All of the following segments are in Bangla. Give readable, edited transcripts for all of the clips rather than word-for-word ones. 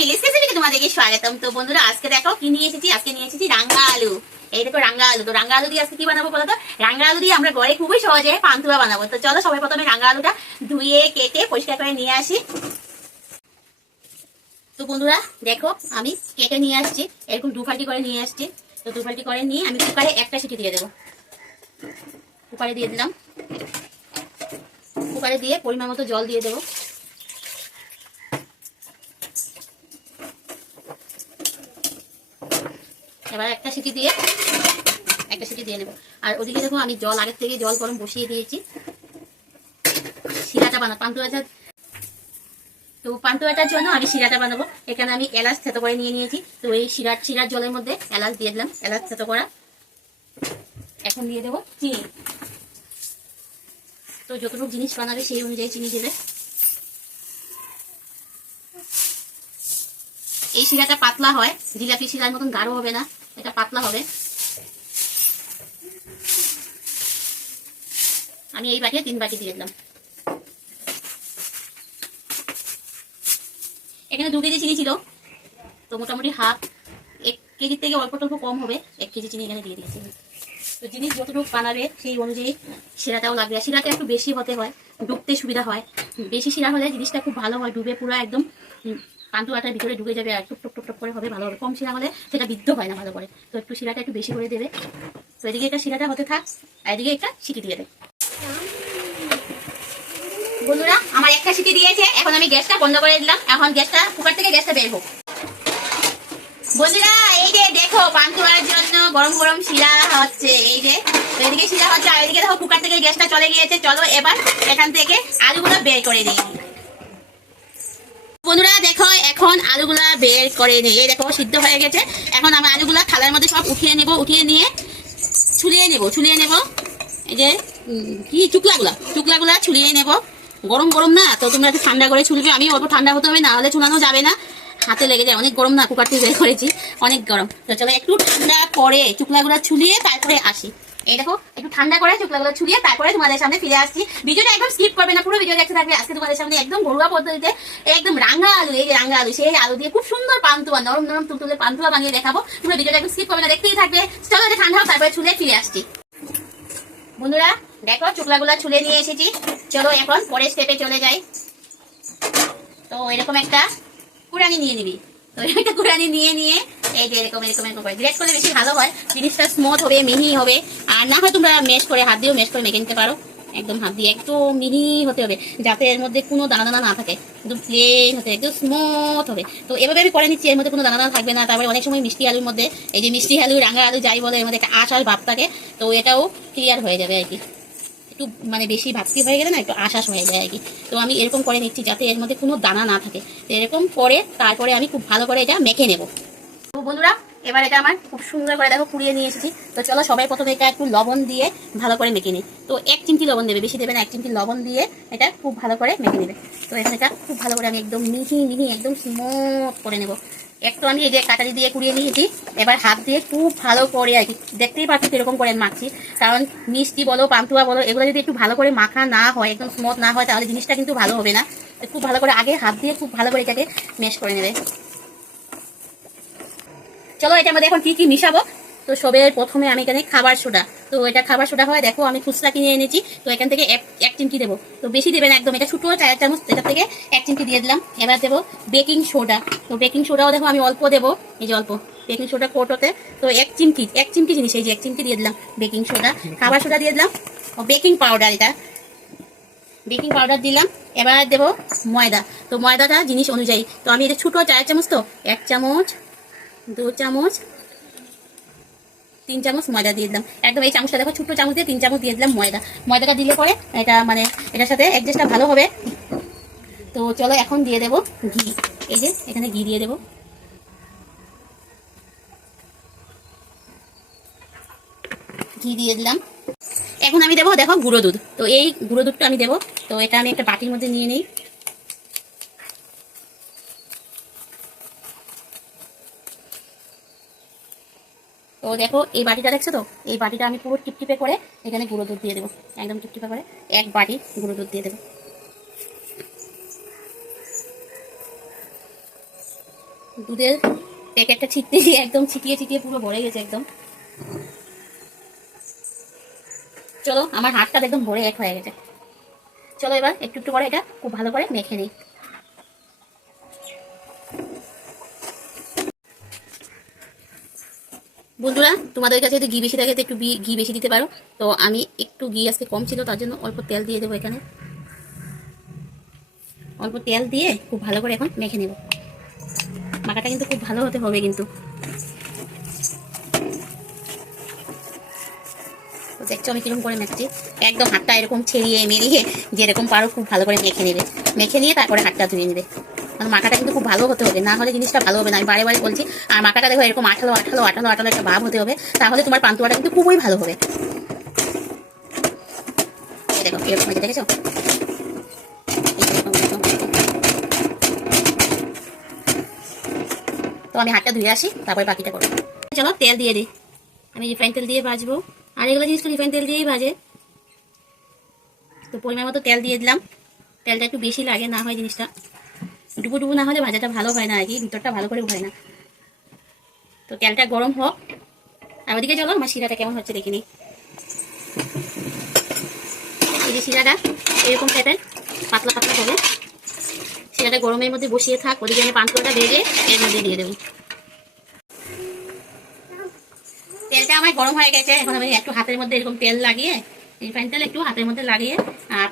মিলিস রেসিপিতে তোমাদেরকে স্বাগতম। তো বন্ধুরা আজকে দেখো কি নিয়ে এসেছি। আজকে নিয়ে এসেছি রাঙ্গা আলু। এই দেখো রাঙ্গা আলু। তো রাঙ্গা আলু দিয়ে আজকে কি বানাবো বলো তো? রাঙ্গা আলু দিয়ে আমরা ঘরে খুবই সহজে পান্তুয়া বানাবো। তো চলো সবাই প্রথমে রাঙ্গা আলুটা ধুয়ে কেটে পরিষ্কার করে নিয়ে আসি। তো বন্ধুরা দেখো আমি কেটে নিয়ে আসছি, এরকম দু ফাল্টি করে নিয়ে আসছি। তো দু ফাল্টি করে নিয়ে আমি কুকারে একটা সিটি দিয়ে দেবো। কুকারে দিয়ে দিলাম। কুকারে দিয়ে পরিমাণ মতো জল দিয়ে দেবো। এবার একটা সিটি দিয়ে নেব। আর ওদিকে দেখো আমি জল আগের থেকে জল গরম বসিয়ে দিয়েছি শিরাটা বানাবো পান্তুয়াটা। তো পান্তুয়াটার জন্য আমি শিরাটা বানাবো। এখানে আমি এলাচ থেতো করে নিয়ে নিয়েছি। তো এই শিরার জলের মধ্যে এলাচ দিয়ে দিলাম, এলাচ থেতো করা। এখন দিয়ে দেবো চিনি। তো যতটুকু জিনিস বানাবে সেই অনুযায়ী চিনি দেবে। এই শিরাটা পাতলা হয়, জিলাপি শিরার মতন গাঢ় হবে না, এটা পাতলা হবে। আমি এই বাটিতে 3 বাটি দিয়ে দিলাম। এখানে 2 কেজি চিনি ছিল, তো মোটামুটি হাফ 1 কেজির থেকে অল্প টল্প কম হবে, 1 কেজি চিনি এখানে দিয়ে দিয়েছি। তো জিনিস যতটুকু বানাবে সেই অনুযায়ী শিরাটাও লাগবে। শিরাটা একটু বেশি হতে হয়, ডুবতে সুবিধা হয়। বেশি শিরা হলে জিনিসটা খুব ভালো হয়, ডুবে পুরো একদম পান্তুয়াটার ভিতরে ঢুকে যাবে আর টুক টুক টুক টুক করে হবে, ভালো হবে। কম শিরা হলে সেটা বিদ্ধ হয় না ভালো করে। তো একটু শিরাটা একটু বেশি করে দেবে। তো এদিকে একটা শিরাটা হতে থাক, আর এদিকে একটা সিটি দিয়ে দেবে। বন্ধুরা আমার একটা সিটি দিয়েছে, এখন আমি গ্যাসটা বন্ধ করে দিলাম। এখন গ্যাসটা কুকার থেকে গ্যাসটা বের হোক। বন্ধুরা এই যে দেখো পান্তুয়ার জন্য গরম গরম শিরা হচ্ছে। এই যে এদিকে শিরা হচ্ছে, আর এদিকে দেখো কুকার থেকে গ্যাসটা চলে গিয়েছে। চলো এবার এখান থেকে আলুগুলো বের করে দিই। বন্ধুরা দেখো এখন আলুগুলা বের করে নিই। এই দেখো সিদ্ধ হয়ে গেছে। এখন আমি আলুগুলা থালার মধ্যে সব উঠিয়ে নেব। উঠিয়ে নিয়ে ছুলিয়ে নেব। এই যে কি চুকলাগুলা ছুলিয়ে নেব। গরম গরম না, তো তোমরা একটু ঠান্ডা করে ছুলবে। আমি অল্প ঠান্ডা হতে হবে, না হলে ছুলানো যাবে না, হাতে লেগে যায়। অনেক গরম না, কুকার থেকে বের করেছি, অনেক গরম। তো চলো একটু ঠান্ডা করে চুকলাগুলা ছুলিয়ে তারপরে আসি। এই দেখো একটু ঠান্ডা করে চুকলাগুলো ছুলিয়ে তারপরে তোমাদের সামনে ফিরে আসছি। ভিডিওটা একদম স্কিপ করবে না, পুরো ভিডিও দেখতে থাকবে। আজকে তোমাদের সামনে একদম ঘরোয়া পদ্ধতিতে একদম রাঙ্গা আলু, এই যে রাঙ্গা আলু, সেই আলু দিয়ে খুব সুন্দর পান্তুয়া, নরম নরম তুলতুলে পান্তুয়া বানিয়ে দেখাবো। পুরো ভিডিওটা একদম স্কিপ করবে না, দেখতেই থাকবে। চলো এটা ঠান্ডা হোক, তারপরে ছুলে ফিরে আসছি। বন্ধুরা দেখো চুকলাগুলা ছুলে নিয়ে এসেছি। চলো এখন পরের স্টেপে চলে যাই। তো এরকম একটা কুড়ানি নিয়ে নিবি। তো একটা কুড়ানি নিয়ে এই যে এরকম করে গ্রেট করলে বেশি ভালো হয়, জিনিসটা স্মুথ হবে, মিহি হবে। আর না হয় তোমরা মেশ করে হাত দিয়েও মেশ করে মেখে নিতে পারো। একদম হাত দিয়ে একটু মিহি হতে হবে, যাতে এর মধ্যে কোনো দানা দানা না থাকে, একদম প্লেন হতে, একদম স্মুথ হবে। তো এভাবে আমি করে নিচ্ছি, এর মধ্যে কোনো দানা দানা থাকবে না। তারপরে অনেক সময় মিষ্টি আলুর মধ্যে, এই যে মিষ্টি আলু, রাঙা আলু যাই বলে, এর মধ্যে একটা আঁশ ভাব থাকে। তো এটাও ক্লিয়ার হয়ে যাবে আর কি। একটু মানে বেশি ভাতকি হয়ে গেলে না একটু আশাস হয়ে যায় আর কি। তো আমি এরকম করে নিচ্ছি যাতে এর মধ্যে কোনো দানা না থাকে। তো এরকম করে তারপরে আমি খুব ভালো করে এটা মেখে নেব। তো বন্ধুরা এবার এটা আমার খুব সুন্দর করে দেখো পুড়িয়ে নিয়ে এসেছি। তো চলো সবাই প্রথমে এটা একটু লবণ দিয়ে ভালো করে মেখে নিই। তো 1 চিমটি লবণ দেবে, বেশি দেবে না, 1 চিমটি লবণ দিয়ে এটা খুব ভালো করে মেখে নেবে। তো এখন এটা খুব ভালো করে আমি একদম মিহি একদম স্মুথ করে নেব। একটু আমি এই যে কাটারি দিয়ে কুড়িয়ে নিয়েছি, এবার হাত দিয়ে খুব ভালো করে আর কি, দেখতেই পাচ্ছি এরকম করে মাখছি। কারণ মিষ্টি বলো পান্তুয়া বলো, এগুলো যদি একটু ভালো করে মাখা না হয়, একদম স্মুথ না হয়, তাহলে জিনিসটা কিন্তু ভালো হবে না। খুব ভালো করে আগে হাত দিয়ে খুব ভালো করে এটাকে মেশ করে নেবে। চলো এটার মধ্যে এখন কি কি মিশাবো। তো সবের প্রথমে আমি এখানে খাবার সোডা, তো এটা খাবার সোডা হয়, দেখো আমি খুচরা কিনে এনেছি। তো এখান থেকে 1 চিমটি দেবো। তো বেশি দেবে না একদম, এটা ছোটো 4 চামচ, এটা থেকে 1 চিমটি দিয়ে দিলাম। এবার দেবো বেকিং সোডা। তো বেকিং সোডাও দেখো আমি অল্প দেবো, এই যে অল্প বেকিং সোডা কোটোতে। তো 1 চিমটি জিনিস, এই যে 1 চিমটি দিয়ে দিলাম বেকিং সোডা। খাবার সোডা দিয়ে দিলাম, ও বেকিং পাউডার, এটা বেকিং পাউডার দিলাম। এবার দেবো ময়দা। তো ময়দাটা জিনিস অনুযায়ী, তো আমি এটা ছোটো 4 চামচ, তো 1 চামচ, 2 চামচ, 3 চামচ ময়দা দিয়ে দিলাম। একদম এই চামচটা দেখো ছোট্ট চামচ দিয়ে 3 চামচ দিয়ে দিলাম ময়দা। ময়দাটা দিলে পরে এটা মানে এটার সাথে অ্যাডজাস্টটা ভালো হবে। তো চলো এখন দিয়ে দেবো ঘি। এই যে এখানে ঘি দিয়ে দেবো। ঘি দিয়ে দিলাম। এখন আমি দেবো দেখো গুঁড়ো দুধ। তো এই গুঁড়ো দুধটা আমি দেবো। তো এটা আমি একটা বাটির মধ্যে নিয়ে নিই। তো দেখো এই বাটিটা দেখছো, তো এই বাটিটা আমি পুরো টিপটিপে করে এখানে গুঁড়ো দুধ দিয়ে দেবো। একদম টিপটিপে করে 1 বাটি গুঁড়ো দুধ দিয়ে দেবো। দুধের প্যাকেটটা ছিটতে দিয়ে একদম ছিটিয়ে ছিটিয়ে পুরো ভরে গেছে একদম। চলো আমার হাতটা একদম ভরে এক হয়ে গেছে। চলো এবার একটু একটু করে এটা খুব ভালো করে মেখে নিই। বন্ধুরা তোমাদের কাছে যদি ঘি বেশি থাকে তো একটু ঘি বেশি দিতে পারো। তো আমি একটু ঘি আজকে কম ছিল, তার জন্য অল্প তেল দিয়ে দেবো। এখানে অল্প তেল দিয়ে খুব ভালো করে এখন মেখে নেব। মাখাটা কিন্তু খুব ভালো হতে হবে কিন্তু। দেখছো আমি কিরকম করে মেখেছি, একদম হাতটা এরকম ছেড়িয়ে মেরিয়ে যেরকম পারো খুব ভালো করে মেখে নেবে। মেখে নিয়ে তারপরে হাতটা ধুয়ে নেবে। কারণ মাখাটা কিন্তু খুব ভালো হতে হবে, না হলে জিনিসটা ভালো হবে না। আমি বারে বারে বলছি। আর মাখাটা দেখো এরকম আঠালো আঠালো আঠালো আঠালো একটা ভাব হতে হবে, তাহলে তোমার পান্তুয়াটা কিন্তু খুবই ভালো হবে। দেখো এরকম হয়েছে, দেখেছো? তো আমি হাতটা ধুয়ে আসি, তারপরে বাকিটা করবো। চলো তেল দিয়ে দিই। আমি রিফাইন তেল দিয়ে ভাজবো, আর এগুলো জিনিস তো রিফাইন তেল দিয়েই ভাজে। তো পরিমাণ মতো তেল দিয়ে দিলাম। তেলটা একটু বেশি লাগে, না হয় জিনিসটা ডুবো ডুবো না হলে ভাজাটা ভালো হয় না আর কি, ভিতরটা ভালো করে হয় না। তো তেলটা গরম হোক, আর ওদিকে চলো আমার শিরাটা কেমন হচ্ছে দেখিনি। এই যে শিরাটা এরকম টাইপের পাতলা পাতলা হবে। শিরাটা গরমের মধ্যে বসিয়ে থাক, ওদিকে আমি পান্তুয়াটা ভেজে এর মধ্যে দিয়ে দেবো। তেলটা আমার গরম হয়ে গেছে, এখন আমি একটু হাতের মধ্যে এরকম তেল লাগিয়ে, রিফাইন তেল একটু হাতের মধ্যে লাগিয়ে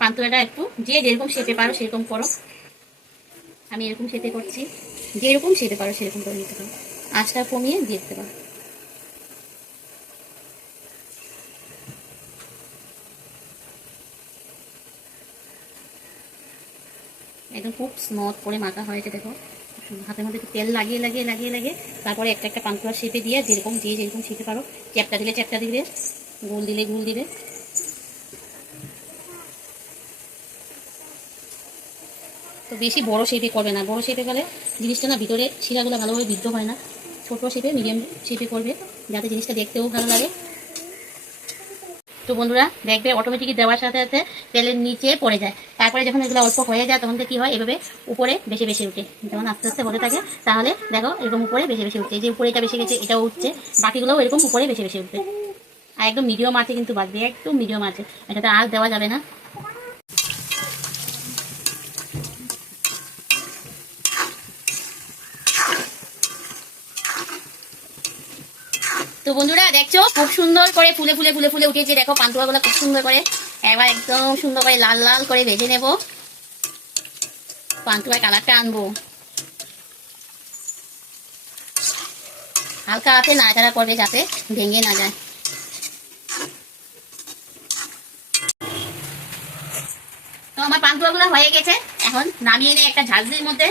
পান্তুয়াটা একটু যে যেরকম শেপে পারো সেরকম করো। আমি এরকম শেপে করছি, যেরকম শেপে পারো সেরকম করে নিতে পারো। আঁচটা কমিয়ে দিয়ে দিতে পারো। একদম খুব স্মুথ করে মাখা হয়েছে দেখো। হাতের মধ্যে একটু তেল লাগিয়ে লাগিয়ে লাগিয়ে লাগিয়ে তারপরে একটা একটা পান্তুয়া শেপে দিয়ে যেরকম যে যেরকম শেপে পারো, চ্যাপটা দিলে চ্যাপটা দিবে, গোল দিলে গোল দিবে। তো বেশি বড় শেপে করবে না, বড় শেপে করলে জিনিসটা না ভিতরে শিরাগুলো ভালোভাবে বিদ্ধ হয় না। ছোট শেপে মিডিয়াম শেপে করবে, যাতে জিনিসটা দেখতেও ভালো লাগে। তো বন্ধুরা দেখবে অটোমেটিক দেওয়ার সাথে সাথে তেলের নিচে পড়ে যায়। তারপরে যখন এগুলো অল্প হয়ে যায় তখন কি হয়, এভাবে উপরে বেশি বেশি উঠে। যখন আস্তে আস্তে হতে থাকে তাহলে দেখো এরকম উপরে বেশি বেশি উঠছে। যে উপরে এটা বেশি গেছে এটাও উঠছে, বাকিগুলোও এরকম উপরে বেশি বেশি উঠবে। আর একদম মিডিয়াম আছে কিন্তু বাঁচবে, একদম মিডিয়াম আছে, এটাতে আর দেওয়া যাবে না। তো বন্ধুরা দেখছো খুব সুন্দর করে ফুলে ফুলে ফুলে ফুলে উঠেছে। দেখো পান্তুয়াগুলো খুব সুন্দর করে এবার একদম সুন্দর করে লাল লাল করে ভেজে নেব। পান্তুয়ার কালারটা আনবো, হালকা হাতে নাড়াচাড়া করবে যাতে ভেঙে না যায়। তো আমার পান্তুয়াগুলো হয়ে গেছে, এখন নামিয়ে নিয়ে একটা ঝাঁঝরির মধ্যে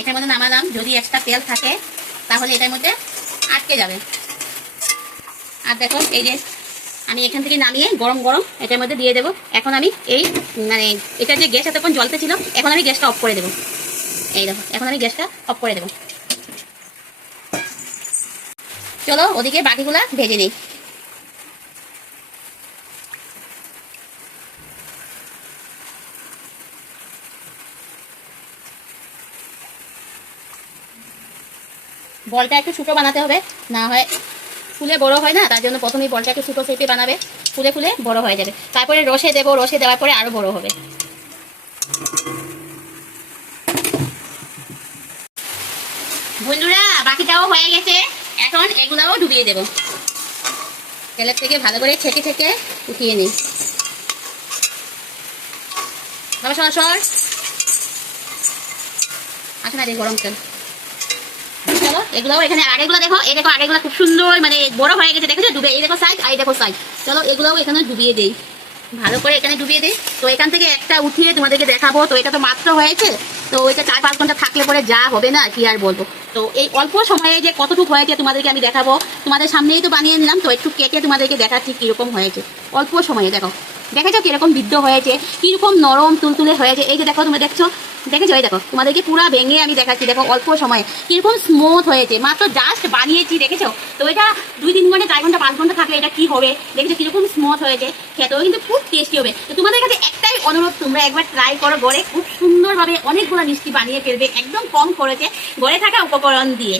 এটার মধ্যে নামালাম। যদি এক্সট্রা তেল থাকে তাহলে এটার মধ্যে আটকে যাবে। আর দেখো এই যে আমি এখান থেকে নামিয়ে গরম গরম এটার মধ্যে দিয়ে দেবো। এখন আমি এই মানে এটা যে গ্যাস এতক্ষণ জ্বলতে ছিল, এখন আমি গ্যাসটা অফ করে দেবো। এই দেখো এখন আমি গ্যাসটা অফ করে দেবো। চলো ওদিকে বাকিগুলা ভেজে নিই। বলটা একটু ছোটো বানাতে হবে, না হয় ফুলে বড় হয় না, তার জন্য প্রথমেই বলটা একটু ছোটো শেপে বানাবে, ফুলে ফুলে বড় হয়ে যাবে। তারপরে রসে দেবো, রসে দেওয়ার পরে আরো বড় হবে। বন্ধুরা বাকিটাও হয়ে গেছে, এখন এগুলাও ডুবিয়ে দেব। তেলের থেকে ভালো করে ছেঁকে ছেঁকে উঠিয়ে নিই। বাবা সর সর আসে না রে গরম তেল। চলো এগুলাও এখানে আগেগুলো দেখো, এই দেখো আগেগুলো খুব সুন্দর মানে বড় হয়ে গেছে, দেখেছো ডুবে। এই দেখো সাইজ, আর এই দেখো সাইজ। চলো এগুলাও এখানে ডুবিয়ে দেই, ভালো করে এখানে ডুবিয়ে দিই। তো এখান থেকে একটা উঠিয়ে তোমাদেরকে দেখাবো। তো এটা তো মাত্র হয়েছে, তো ওইটা 4-5 ঘন্টা থাকলে পরে যা হবে না কি আর বলবো। তো এই অল্প সময়ে যে কতটুকু হয়েছে তোমাদেরকে আমি দেখাবো। তোমাদের সামনেই তো বানিয়ে নিলাম, তো একটু কেটে তোমাদেরকে দেখাচ্ছি কিরকম হয়েছে অল্প সময়ে। দেখো দেখেছো কিরকম বিদ্ধ হয়েছে, কিরকম নরম তুলতুলে হয়েছে। এই যে দেখো, তোমরা দেখছো, দেখেছো? এই দেখো, তোমাদেরকে পুরো ভেঙে আমি দেখাচ্ছি। দেখো অল্প সময়ে কিরকম স্মুথ হয়েছে, মাত্র জাস্ট বানিয়েছি, দেখেছো? তো এটা 2-3 ঘন্টা, 4 ঘন্টা, 5 ঘন্টা থাকলে এটা কি হবে, দেখেছো কিরকম স্মুথ হয়েছে। খেতেও কিন্তু খুব টেস্টি হবে। তো তোমাদের কাছে একটাই অনুরোধ, তোমরা একবার ট্রাই করো ঘরে, খুব সুন্দরভাবে অনেকগুলো মিষ্টি বানিয়ে ফেলবে, একদম কম খরচে ঘরে থাকা উপকরণ দিয়ে।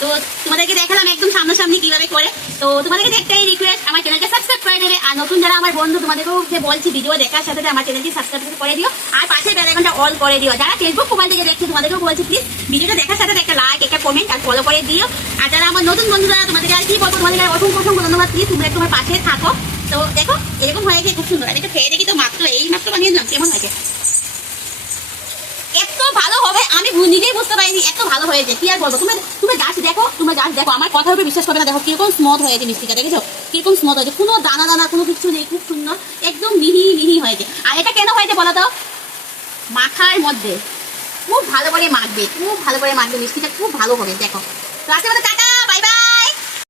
তো তোমাদেরকে দেখালাম একদম সামনাসামনি কিভাবে করে। তো তোমাদের কাছে একটাই রিকোয়েস্ট, আমার চ্যানেলটা সাবস্ক্রাইব করে দেবে। আর নতুন যারা আমার বন্ধু, তোমাদেরকেও যে বলছি, ভিডিও দেখার সাথে আমার চ্যানেলটি সাবস্ক্রাইব করে দিও, আর পাশে বেল আইকনটা অল করে দিও। যারা ফেসবুক মোবাইল থেকে দেখছে, তোমাদেরকেও বলছি প্লিজ ভিডিওটা দেখার সাথে একটা লাইক, একটা কমেন্ট আর ফলো করে দিও। আর যারা আমার নতুন বন্ধুরা, তোমাদেরকে আর কি বলবো, তোমাদের অসংখ্য অসংখ্য ধন্যবাদ। প্লিজ তোমরা একটু আমার পাশে থাকো। তো দেখো এরকম হয়েছে, খুব সুন্দর। আমি তো খেয়ে দেখি, তো এই মাত্র বানিয়ে দিলাম, কেমন হয়েছে। এত ভালো হবে আমি নিজেই বুঝতে পারিনি, এত ভালো হয়েছে, কি আর বলবো। তুমি জাস্ট দেখো, তুমি জাস্ট দেখো, আমার কথা হবে বিশ্বাস করবে না। দেখো কিরকম স্মুথ হয়েছে মিষ্টিটা, দেখেছো কিরকম স্মুথ হয়েছে, কোনো দানা দানা কোনো কিছু নেই, খুব সুন্দর, একদম মিহি মিহি হয়েছে। আর এটা কেন হয়েছে বলো তো? মাখার মধ্যে খুব ভালো করে মাখবে, খুব ভালো করে মাখবে, মিষ্টিটা খুব ভালো হবে। দেখো তো আজকে